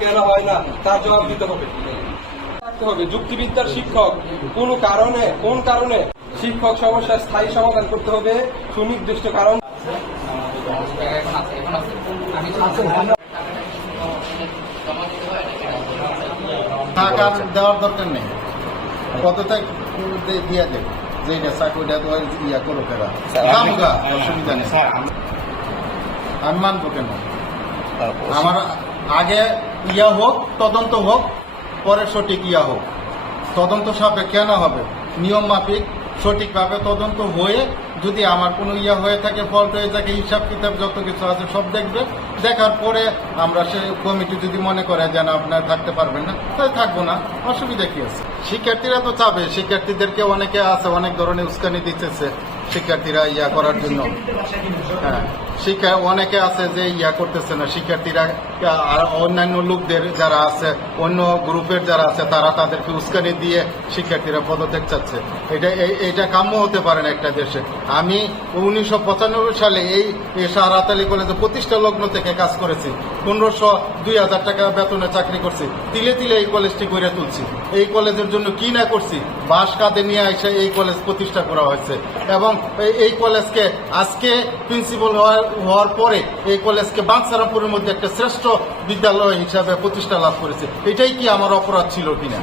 কেন হয় না তার জবাব দিতে হবে। যুক্তিবিদ্যার শিক্ষক কোন কারণে শিক্ষক সমস্যার স্থায়ী সমাধান করতে হবে সুনির্দিষ্ট কারণ। দেওয়ার দরকার নেই, কতটা দিয়ে দেবে যেটা চাকরিটা তো ইয়া করো ফেরা অসুবিধা নেই, আমি মানবো কেন? আমার আগে ইয়া হোক, তদন্ত হোক, পরে সঠিক ইয়া হোক, তদন্ত সাপেক্ষে না হবে, নিয়ম মাফিক সঠিকভাবে তদন্ত হয়ে যদি আমার কোনো ইয়া হয়ে থাকে, ফল্ট হয়ে থাকে, হিসাব কিতাব যত কিছু আছে সব দেখবে, দেখার পরে আমরা সে কমিটি যদি মনে করে যেন আপনারা থাকতে পারবেন না, তাহলে থাকবো না, অসুবিধা কি আছে? শিক্ষার্থীরা তো চাবে, শিক্ষার্থীদেরকে অনেকে আছে, অনেক ধরনের উস্কানি দিতেছে শিক্ষার্থীরা ইয়া করার জন্য। হ্যাঁ, অনেকে আছে যে ইয়া করতেছে না, শিক্ষার্থীরা অন্যান্য লোকদের যারা আছে, অন্য গ্রুপের যারা আছে, তারা তাদেরকে উস্কানি দিয়ে শিক্ষার্থীরা পদত্যাগ চাচ্ছে। এটা কাম্য হতে পারে না একটা দেশে। আমি 1995 সালে এই শাহরাত আলী কলেজে প্রতিষ্ঠা লগ্ন থেকে কাজ করেছি, 1500-2000 টাকা বেতনে চাকরি করছি, তিলে তিলে এই কলেজটি গড়ে তুলছি। এই কলেজের জন্য কি না করছি, বাস কাঁধে নিয়ে এসে এই কলেজ প্রতিষ্ঠা করা হয়েছে এবং এই কলেজকে আজকে প্রিন্সিপাল হওয়ার পরে এই কলেজকে বাঞ্ছারামপুরের মধ্যে একটা শ্রেষ্ঠ বিদ্যালয় হিসাবে প্রতিষ্ঠা লাভ করেছে। এটাই কি আমার অপরাধ ছিল কিনা?